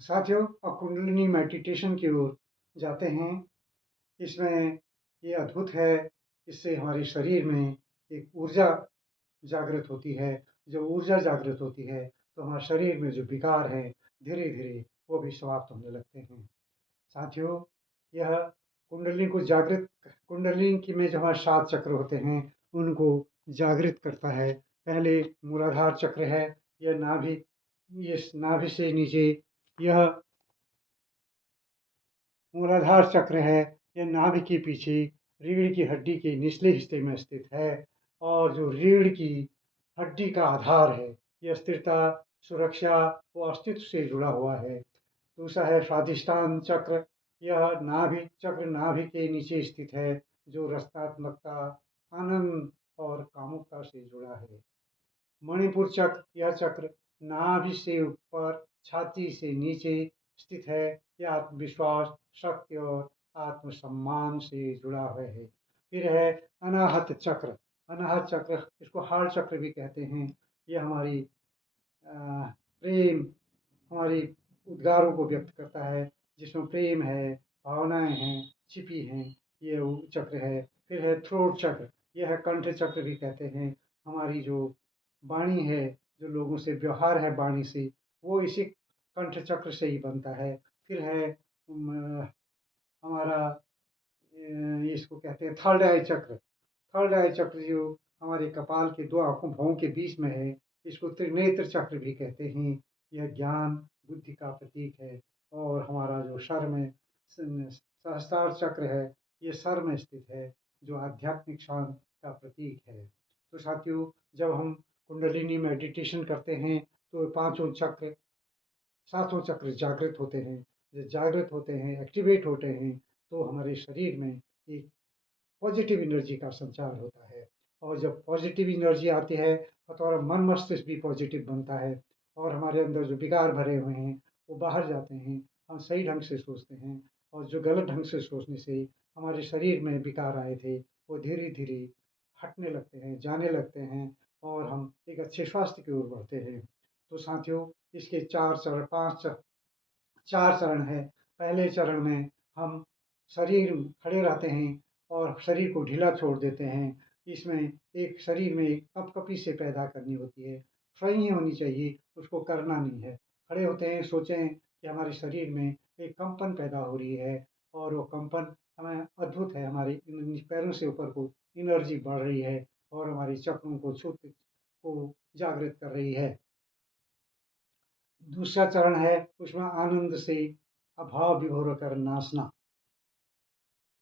साथियों, अब कुंडलिनी मेडिटेशन की ओर जाते हैं। इसमें ये अद्भुत है, इससे हमारे शरीर में एक ऊर्जा जागृत होती है। जब ऊर्जा जागृत होती है, तो हमारे शरीर में जो विकार हैं, धीरे-धीरे वो भी समाप्त होने लगते हैं। साथियों, यह कुंडलिनी की में जो हमारे 7 चक्र होते हैं, उनको जागृत करता है। पहले मूलाधार चक्र है, यह नाभि इस नाभि से नीचे यह मूलाधार चक्र है। यह नाभि के पीछे रीढ़ की हड्डी के निचले हिस्से में स्थित है और जो रीढ़ की हड्डी का आधार है, यह स्थिरता, सुरक्षा व अस्तित्व से जुड़ा हुआ है। दूसरा है स्वादिष्टान चक्र। यह नाभि के नीचे स्थित है, जो रचनात्मकता, आनंद और कामुकता से जुड़ा है। मणिपुर चक्र, यह चक्र नाभि से ऊपर, छाती से नीचे स्थित है। यह आत्मविश्वास, शक्ति और आत्मसम्मान से जुड़ा हुआ है। फिर है अनाहत चक्र। अनाहत चक्र, इसको हार्ट चक्र भी कहते हैं। यह हमारी प्रेम, हमारी उद्गारों को व्यक्त करता है, जिसमें प्रेम है, भावनाएं हैं, छिपी हैं, ये वो चक्र है। फिर है थ्रोट चक्र। यह है कंठ चक्र भी कहते हैं। हमारी जो वाणी है, जो लोगों से व्यवहार है वाणी से, वो इसी कंठ चक्र से ही बनता है। फिर है हमारा इसको कहते हैं थर्ड आई चक्र। थर्ड आई चक्र जो हमारे कपाल के दो आंखों भौं के बीच में है, इसको त्रिनेत्र चक्र भी कहते हैं। यह ज्ञान बुद्धि का प्रतीक है। और हमारा जो सर में सहस्त्रार चक्र है, ये सर में स्थित है, जो आध्यात्मिक शांति का प्रतीक है। तो साथियों, जब हम कुंडलिनी मेडिटेशन करते हैं, तो पांचों चक्र, सातों चक्र जागृत होते हैं। जब जागृत होते हैं, एक्टिवेट होते हैं, तो हमारे शरीर में एक पॉजिटिव एनर्जी का संचार होता है। और जब पॉजिटिव एनर्जी आती है, तो हमारा मन मस्तिष्क भी पॉजिटिव बनता है और हमारे अंदर जो विकार भरे हुए हैं, वो बाहर जाते हैं। हम सही ढंग से सोचते हैं और जो गलत ढंग से सोचने से हमारे शरीर में विकार आए थे, वो धीरे धीरे हटने लगते हैं, जाने लगते हैं और हम एक अच्छे स्वास्थ्य की ओर बढ़ते हैं। तो साथियों, इसके 4 चरण है। पहले चरण में हम शरीर खड़े रहते हैं और शरीर को ढीला छोड़ देते हैं। इसमें एक शरीर में एक कँपकपी से पैदा करनी होती है, स्वयं ही होनी चाहिए, उसको करना नहीं है। खड़े होते हैं, सोचें कि हमारे शरीर में एक कंपन पैदा हो रही है और वो कंपन हमें अद्भुत है, हमारे इन पैरों से ऊपर को एनर्जी बढ़ रही है और हमारे चक्रों को को जागृत कर रही है। दूसरा चरण है, उसमें आनंद से अभाव विभोर कर नाचना।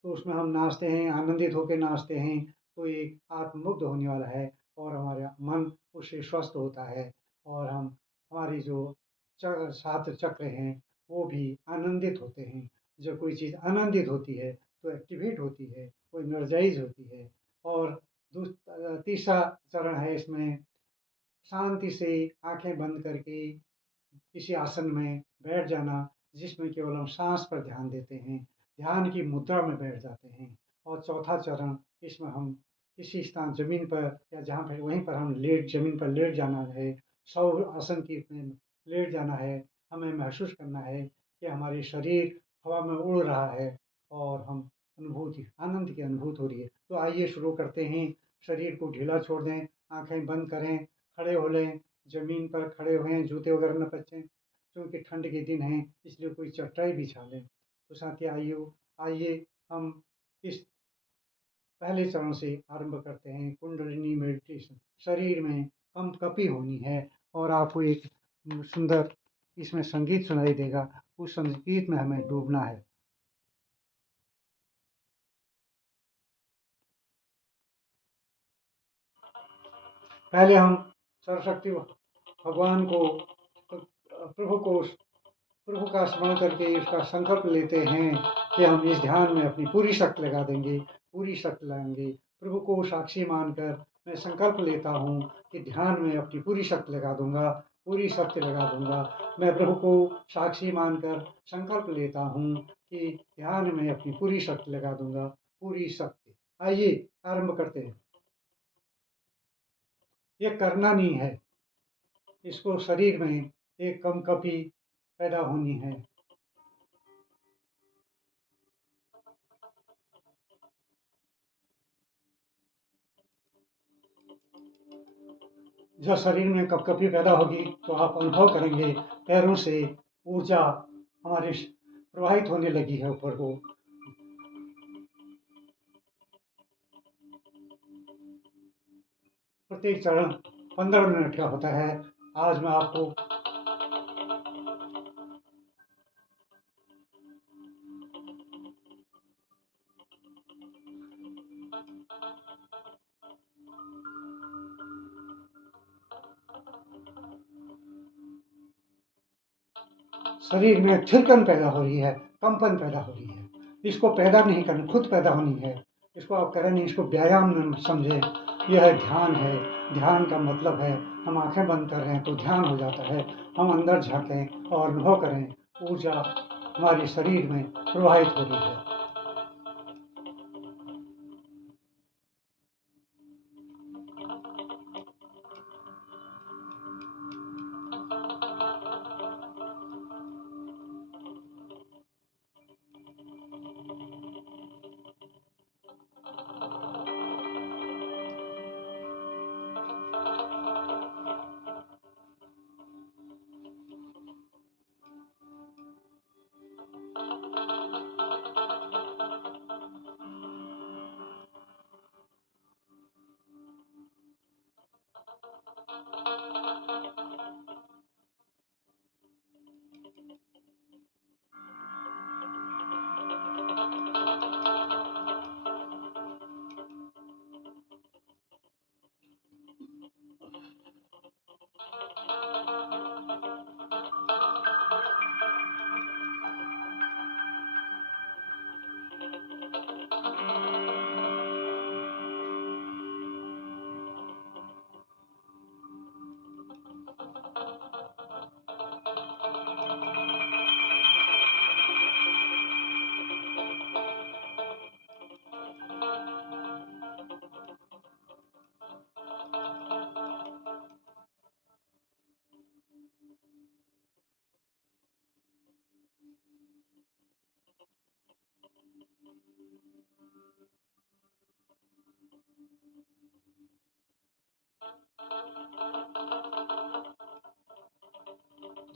तो उसमें हम नाचते हैं, आनंदित होकर नाचते हैं, तो एक आत्ममुग्ध होने वाला है और हमारा मन उससे स्वस्थ होता है और हम हमारी जो 7 चक्र हैं, वो भी आनंदित होते हैं। जब कोई चीज़ आनंदित होती है, तो एक्टिवेट होती है, वो एनर्जाइज़ होती है। और तीसरा चरण है इसमें, शांति से आँखें बंद करके किसी आसन में बैठ जाना, जिसमें केवल हम साँस पर ध्यान देते हैं, ध्यान की मुद्रा में बैठ जाते हैं। और चौथा चरण, इसमें हम किसी स्थान ज़मीन पर या जहाँ पे वहीं पर हम ज़मीन पर लेट जाना है, सौर आसन की में लेट जाना है। हमें महसूस करना है कि हमारी शरीर हवा में उड़ रहा है और हम आनंद की अनुभूति हो रही है। तो आइए शुरू करते हैं। शरीर को ढीला छोड़ दें, आँखें बंद करें, खड़े हो लें, ज़मीन पर खड़े हुए, जूते वगैरह न पहनें, क्योंकि ठंड के दिन हैं, इसलिए कोई चटाई बिछा लें। तो साथियों, आइए हम इस पहले चरण से आरंभ करते हैं, कुंडलिनी मेडिटेशन। शरीर में कंपकपी होनी है और आपको एक सुंदर इसमें संगीत सुनाई देगा, उस संगीत में हमें डूबना है। पहले हम सर्वशक्ति भगवान को, प्रभु को, प्रभु का स्मरण करके उसका संकल्प लेते हैं कि हम इस ध्यान में अपनी पूरी शक्ति लगा देंगे, पूरी शक्ति लगाएंगे। प्रभु को साक्षी मानकर मैं संकल्प लेता हूँ कि ध्यान में अपनी पूरी शक्ति लगा दूंगा, पूरी शक्ति लगा दूंगा। मैं प्रभु को साक्षी मानकर संकल्प लेता हूँ कि ध्यान में अपनी पूरी शक्ति लगा दूंगा, पूरी शक्ति। आइए आरंभ करते हैं। ये करना नहीं है, इसको शरीर में एक कंपकपी पैदा होनी है। जब शरीर में कँपकँपी पैदा होगी तो आप अनुभव करेंगे पैरों से ऊर्जा हमारे प्रवाहित होने लगी है ऊपर को। प्रत्येक चरण 15 मिनट का होता है। आज मैं आपको शरीर में थिरकन पैदा हो रही है, कंपन पैदा हो रही है। इसको पैदा नहीं करना, खुद पैदा होनी है। इसको आप करें नहीं, इसको व्यायाम न समझें। यह ध्यान है। ध्यान का मतलब है हम आँखें बंद कर रहे हैं तो ध्यान हो जाता है। हम अंदर झाँकें और अनुभव करें, ऊर्जा हमारे शरीर में प्रवाहित हो रही है।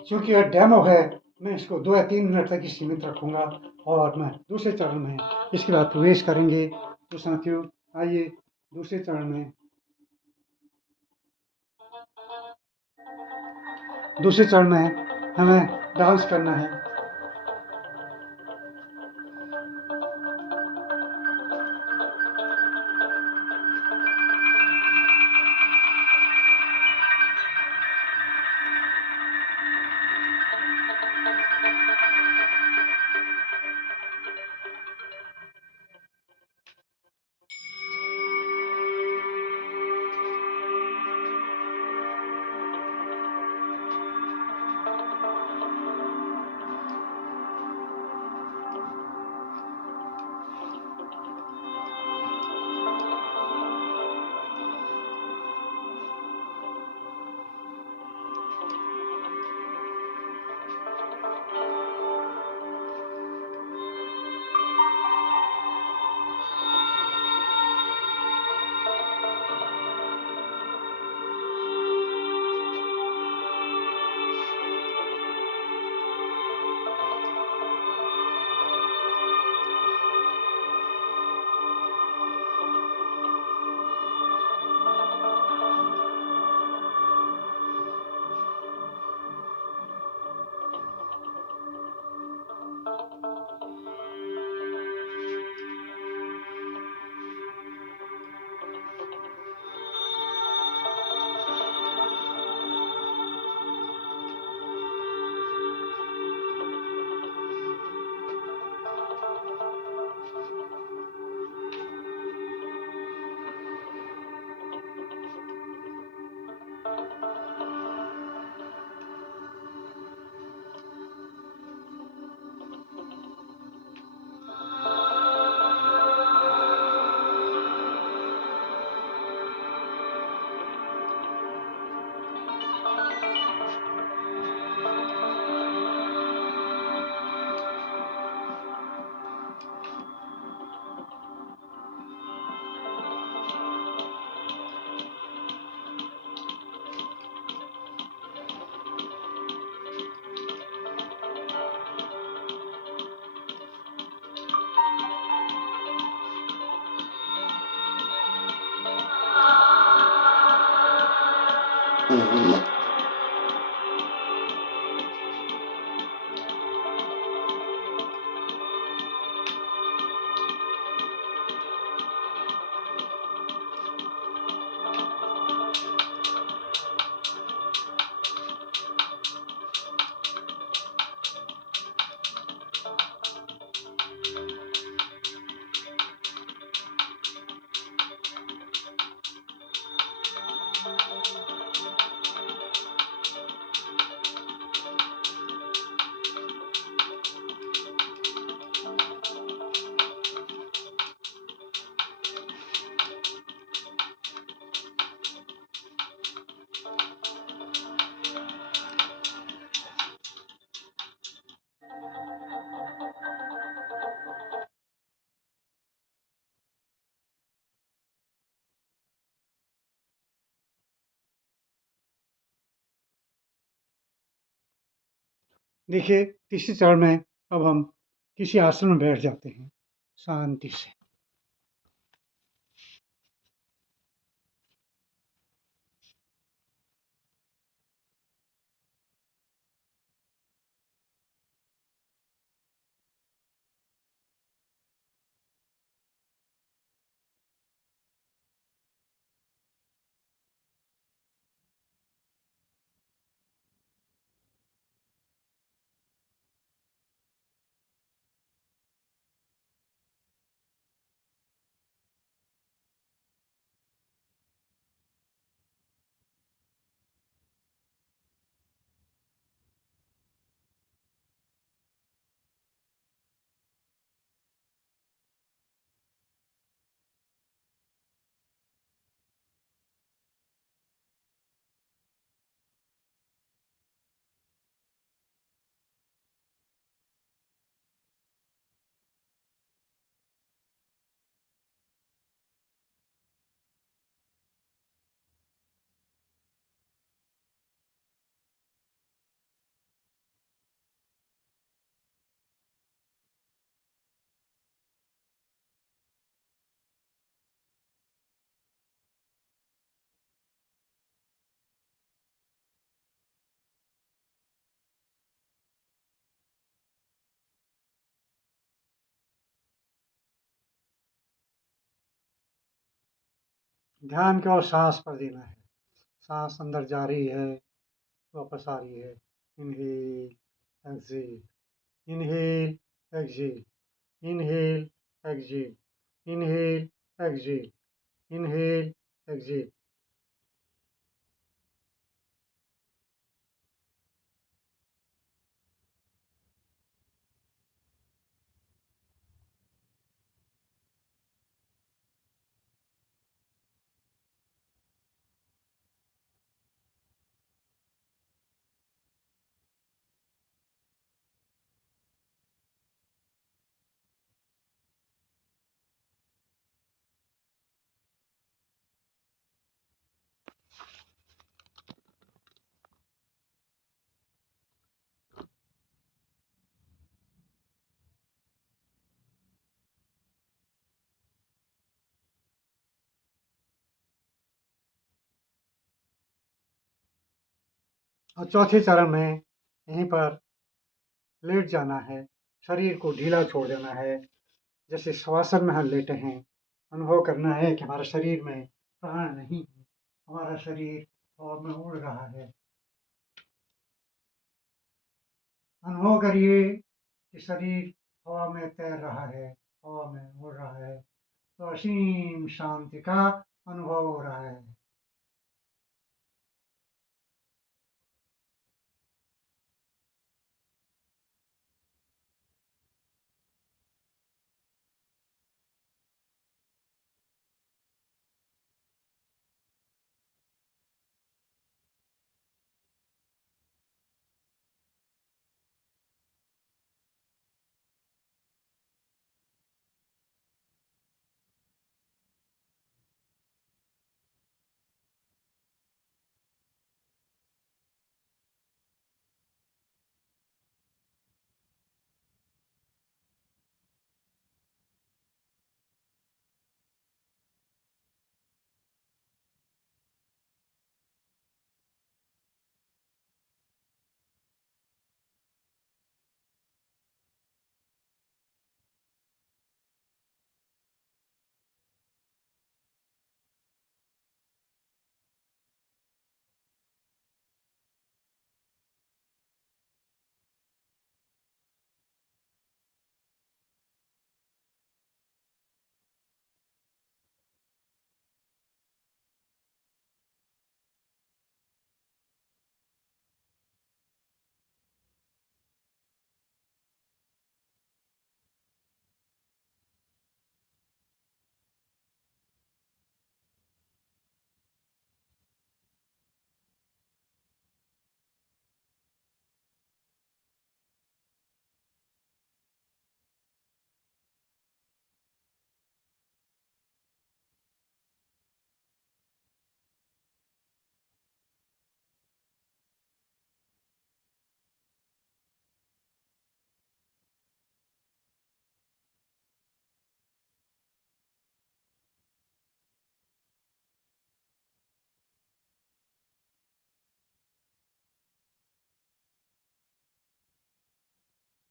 चूँकि यह डेमो है, मैं इसको 2 या 3 मिनट तक ही सीमित रखूँगा और मैं दूसरे चरण में इसके बाद प्रवेश करेंगे। तो साथियों, आइए दूसरे चरण में। दूसरे चरण में हमें डांस करना है। हम्म, देखिए, तीसरे चरण में अब हम किसी आसन में बैठ जाते हैं, शांति से। ध्यान केवल साँस पर देना है। साँस अंदर जा रही है, वापस आ रही है। Inhale, exhale, inhale, exhale, inhale, exhale, inhale, exhale, inhale, exhale. और चौथे चरण में यहीं पर लेट जाना है, शरीर को ढीला छोड़ देना है। जैसे शवासन में हम लेटे हैं, अनुभव करना है कि हमारे शरीर में प्राण नहीं है, हमारा शरीर हवा में उड़ रहा है। अनुभव करिए कि शरीर हवा में तैर रहा है, हवा में उड़ रहा है, तो असीम शांति का अनुभव हो रहा है।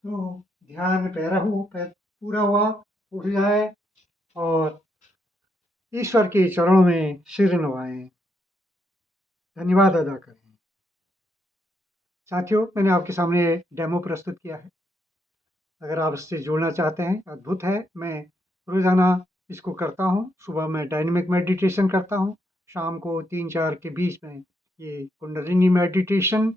तो ध्यान पूरा हुआ, उठ जाए और ईश्वर के चरणों में सिर नवाएं, धन्यवाद अदा करें। साथियों, मैंने आपके सामने डेमो प्रस्तुत किया है। अगर आप इससे जुड़ना चाहते हैं, अद्भुत है। मैं रोज़ाना इसको करता हूँ। सुबह मैं डायनामिक मेडिटेशन करता हूँ, शाम को 3-4 के बीच में ये कुंडलिनी मेडिटेशन,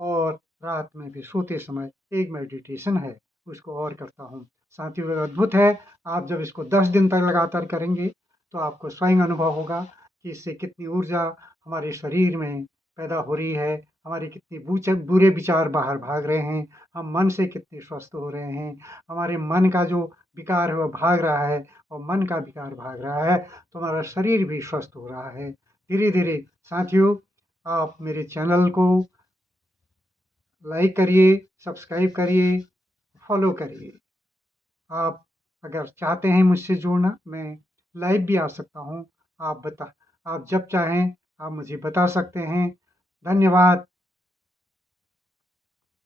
और रात में भी सोते समय एक मेडिटेशन है, उसको और करता हूँ। साथियों, अद्भुत है। आप जब इसको 10 दिन तक लगातार करेंगे, तो आपको स्वयं अनुभव होगा कि इससे कितनी ऊर्जा हमारे शरीर में पैदा हो रही है, हमारे कितने बुरे विचार बाहर भाग रहे हैं, हम मन से कितने स्वस्थ हो रहे हैं, हमारे मन का जो विकार है वो भाग रहा है, और मन का विकार भाग रहा है तो हमारा शरीर भी स्वस्थ हो रहा है धीरे-धीरे। साथियों, आप मेरे चैनल को लाइक करिए, सब्सक्राइब करिए, फॉलो करिए। आप अगर चाहते हैं मुझसे जुड़ना, मैं लाइव भी आ सकता हूँ। आप जब चाहें आप मुझे बता सकते हैं। धन्यवाद।